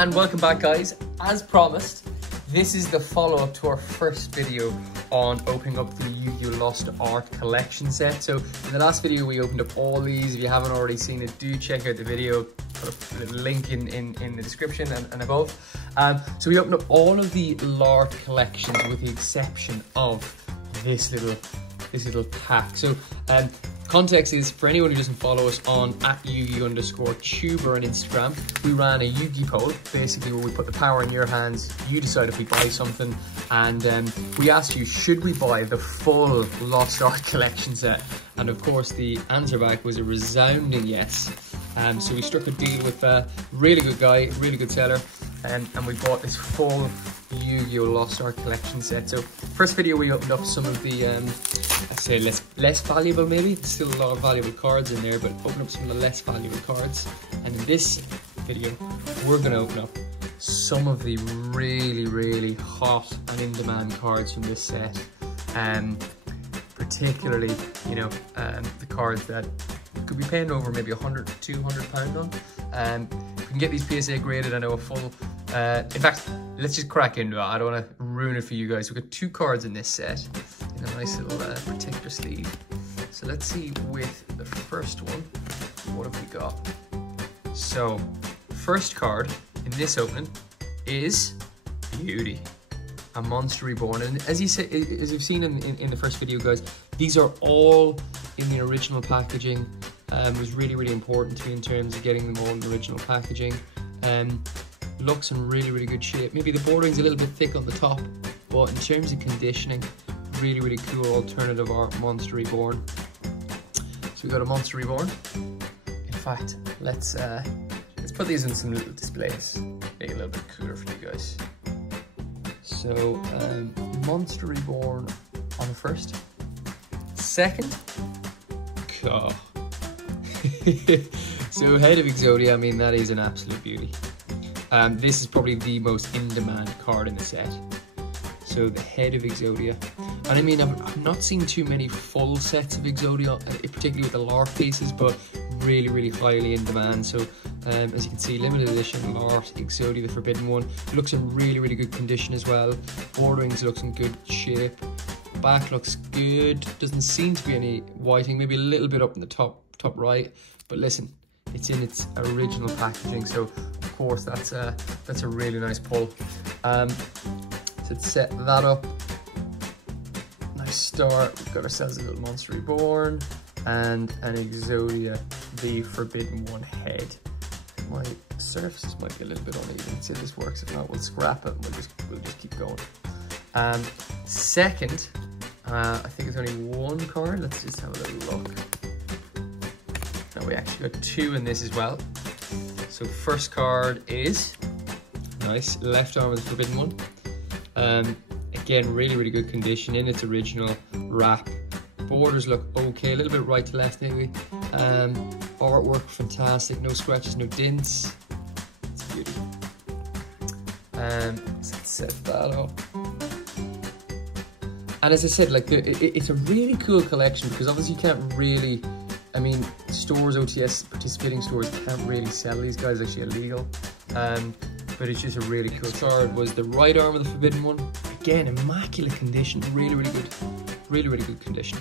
And welcome back, guys. As promised, this is the follow-up to our first video on opening up the Yu-Gi-Oh! Lost Art collection set. So in the last video we opened up all these. If you haven't already seen it, do check out the video. Put a link in the description and above. So we opened up all of the LART collections with the exception of this little pack. So context is, for anyone who doesn't follow us on @Yugi_tuber on Instagram, we ran a Yu-Gi poll, basically where we put the power in your hands. You decide if we buy something, and we asked you, should we buy the full Lost Art collection set? And of course the answer back was a resounding yes. So we struck a deal with a really good guy, really good seller, and we bought this full Yu-Gi-Oh! Lost Art collection set. So first video we opened up some of the I'd say less valuable, maybe still a lot of valuable cards in there, but open up some of the less valuable cards. And in this video we're going to open up some of the really hot and in demand cards from this set, particularly, you know, the cards that you could be paying over maybe £100 to £200 on. We can get these PSA graded. I know a full in fact, let's just crack into it. I don't want to ruin it for you guys. We've got 2 cards in this set in a nice little protector sleeve. So let's see with the first one, what have we got? So first card in this opening is Beauty, a Monster Reborn. And as you've seen in the first video, guys, these are all in the original packaging. It was really important to me in terms of getting them all in the original packaging. Looks in really good shape. Maybe the bordering's a little bit thick on the top, but in terms of conditioning, really cool alternative art Monster Reborn. So we got a Monster Reborn. In fact, let's put these in some little displays, make it a little bit cooler for you guys. So Monster Reborn on the first. Second, oh. So Head of Exodia, I mean, that is an absolute beauty. This is probably the most in-demand card in the set. So the Head of Exodia. And I mean, I've not seen too many full sets of Exodia, particularly with the LART pieces, but really highly in demand. So as you can see, limited edition LART Exodia, the Forbidden One. It looks in really good condition as well. Borderings looks in good shape. Back looks good. Doesn't seem to be any whiting, maybe a little bit up in the top right. But listen, it's in its original packaging, so of course that's a really nice pull. So let's set that up. Nice start. We've got ourselves a little Monster Reborn and an Exodia, the Forbidden One head. My surfaces might be a little bit uneven. See if this works. If not, we'll scrap it and we'll just keep going. Second, I think it's only 1 card. Let's just have a little look. No, we actually got 2 in this as well. So first card is nice, left arm of the Forbidden One. Again, really good condition in its original wrap. Borders look okay, a little bit right to left maybe. Artwork fantastic, no scratches, no dents. It's a beauty. So let's set that up. And as I said, like it's a really cool collection, because obviously you can't really, I mean, stores, OTS participating stores can't really sell these guys, actually illegal. But it's just a really cool card. Was the right arm of the Forbidden One. Again, immaculate condition, really good condition.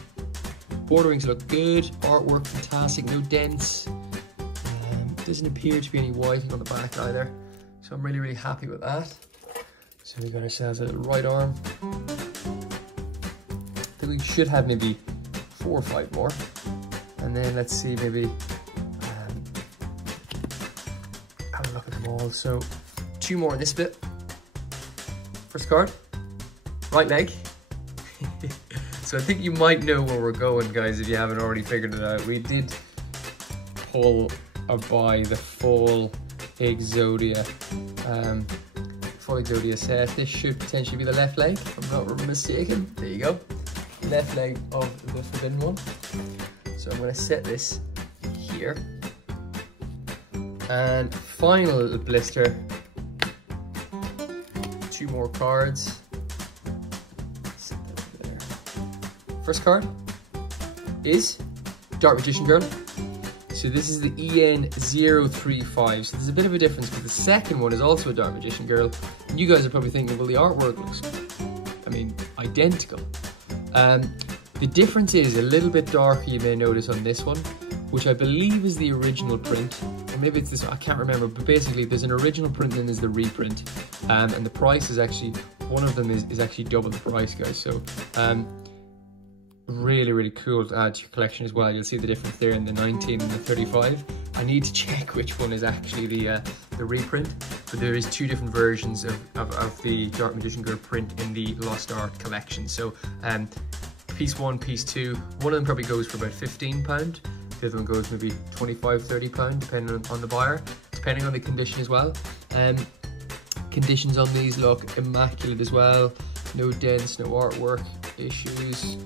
Borderings look good, artwork fantastic, no dents. Doesn't appear to be any whiting on the back either. So I'm really happy with that. So we got ourselves a little right arm. I think we should have maybe 4 or 5 more. And then let's see, maybe have a look at them all. So 2 more in this bit. First card, right leg. So I think you might know where we're going, guys, if you haven't already figured it out. We did pull or buy the full Exodia, set. This should potentially be the left leg, if I'm not mistaken. There you go, left leg of the Forbidden One. So I'm going to set this here. And final little blister. 2 more cards. Set that over there. First card is Dark Magician Girl. So this is the EN035. So there's a bit of a difference, but the second one is also a Dart Magician girl. And you guys are probably thinking, well, the artwork looks, I mean, identical. The difference is a little bit darker, you may notice on this one, which I believe is the original print. Or maybe it's this one, I can't remember, but basically there's an original print and there's the reprint. And the price is actually, one of them is actually double the price, guys. So really, really cool to add to your collection as well. You'll see the difference there in the 19 and the 35. I need to check which one is actually the reprint, but there is two different versions of the Dart Magician Girl print in the Lost Art collection. So piece one, piece two, one of them probably goes for about £15. The other one goes maybe £25–30 depending on the buyer, depending on the condition as well. Conditions on these look immaculate as well. No dents, no artwork issues.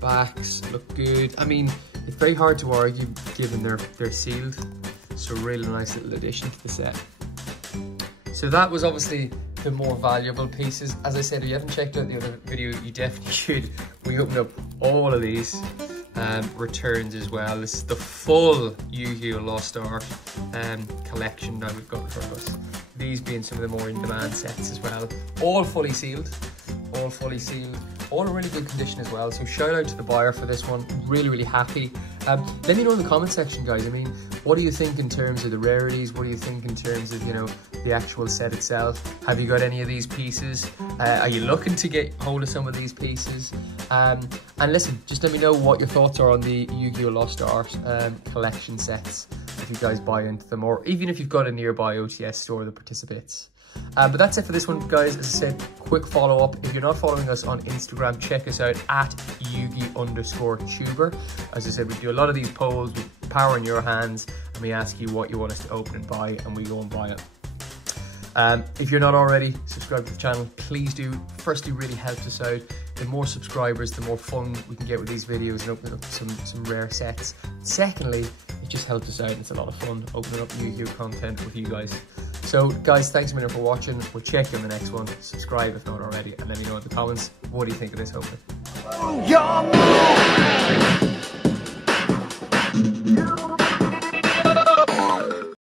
Backs look good. I mean, it's very hard to argue given they're sealed. So really nice little addition to the set. So that was obviously the more valuable pieces. As I said, if you haven't checked out the other video, you definitely should. We opened up all of these returns as well. This is the full Yu-Gi-Oh! Lost Art collection that we've got in front of us. These being some of the more in-demand sets as well. All fully sealed. All fully sealed. All in really good condition as well. So shout out to the buyer for this one. Really, really happy. Let me know in the comment section, guys. I mean, what do you think in terms of the rarities? What do you think in terms of, you know, the actual set itself? Have you got any of these pieces? Are you looking to get hold of some of these pieces? And listen, just let me know what your thoughts are on the Yu-Gi-Oh! Lost Art collection sets, if you guys buy into them, or even if you've got a nearby OTS store that participates. But that's it for this one, guys. As I said, quick follow up. If you're not following us on Instagram, check us out at Yugi_tuber. As I said, we do a lot of these polls with power in your hands, and we ask you what you want us to open and buy, and we go and buy it. If you're not already subscribed to the channel, please do. Firstly, really helps us out. The more subscribers, the more fun we can get with these videos and opening up some rare sets. Secondly, it just helps us out and it's a lot of fun opening up Yu-Gi-Oh! Content with you guys. So guys, thanks a million for watching. We'll check you on the next one. Subscribe if not already, and let me know in the comments, what do you think of this opening?